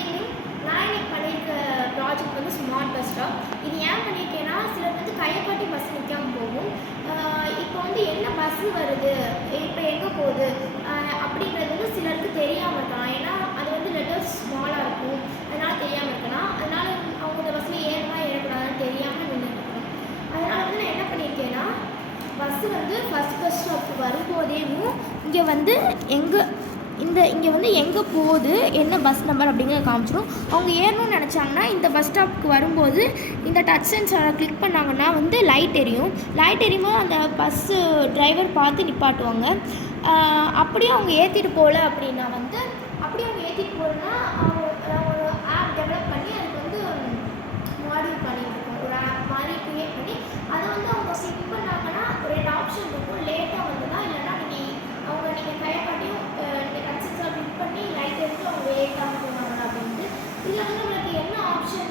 Evening நான் இன்னைக்கு பண்ணியிருக்க ப்ராஜெக்ட் வந்து ஸ்மார்ட் பஸ் ஸ்டாப். இது ஏன் பண்ணியிருக்கேன்னா, சிலர் வந்து கையை காட்டி பஸ் நிற்காம போகும். இப்போ வந்து என்ன பஸ்ஸு வருது, இப்போ எங்கே போகுது அப்படின்றது வந்து சிலருக்கு தெரியாமல் இருக்கலாம். ஏன்னா அது வந்து லெட்டர்ஸ் ஸ்மாலாக இருக்கும், அதனால் தெரியாமல் இருக்கலாம். அதனால் அவங்க இந்த பஸ்ஸில் ஏறணுமா ஏறக்கூடாதுன்னு தெரியாமல் நின்றுட்டுருக்கணும். அதனால் வந்து நான் என்ன பண்ணியிருக்கேன்னா, பஸ்ஸு வந்து ஃபஸ்ட் பஸ் ஸ்டாப் வரும்போதேவும் இங்கே வந்து இங்கே வந்து எங்கே போகுது, என்ன பஸ் நம்பர் அப்படிங்கிறத காமிச்சிடும். அவங்க ஏறணும்னு நினச்சாங்கன்னா இந்த பஸ் ஸ்டாப்புக்கு வரும்போது இந்த டச் சென்சாரை கிளிக் பண்ணாங்கன்னா வந்து லைட் எரியும். லைட் எரியும்போது அந்த பஸ்ஸு டிரைவர் பார்த்து நிப்பாட்டுவாங்க. அப்படியே அவங்க ஏற்றிட்டு போகல அப்படின்னா வந்து அப்படியே அவங்க ஏற்றிட்டு போகலன்னா ஒரு ஆப் டெவலப் பண்ணி அதுக்கு வந்து மாடியூல் பண்ணிட்டுருக்கோம். ஒரு ஆப் மாதிரி க்ரியேட் பண்ணி அதை வந்து அவங்க கிளிக் பண்ணாங்கன்னா ஒரு 2 ஆப்ஷன் இருக்கும். லேட்டாக வந்துன்னா இல்லைன்னா நீங்கள் கையை காட்டியும் நீங்கள் கிளிக் பண்ணி லைட் எடுத்து அவங்க ஏற்காமல் போனாங்க அப்படின்ட்டு. இதில் வந்து நம்மளுக்கு என்ன ஆப்ஷன்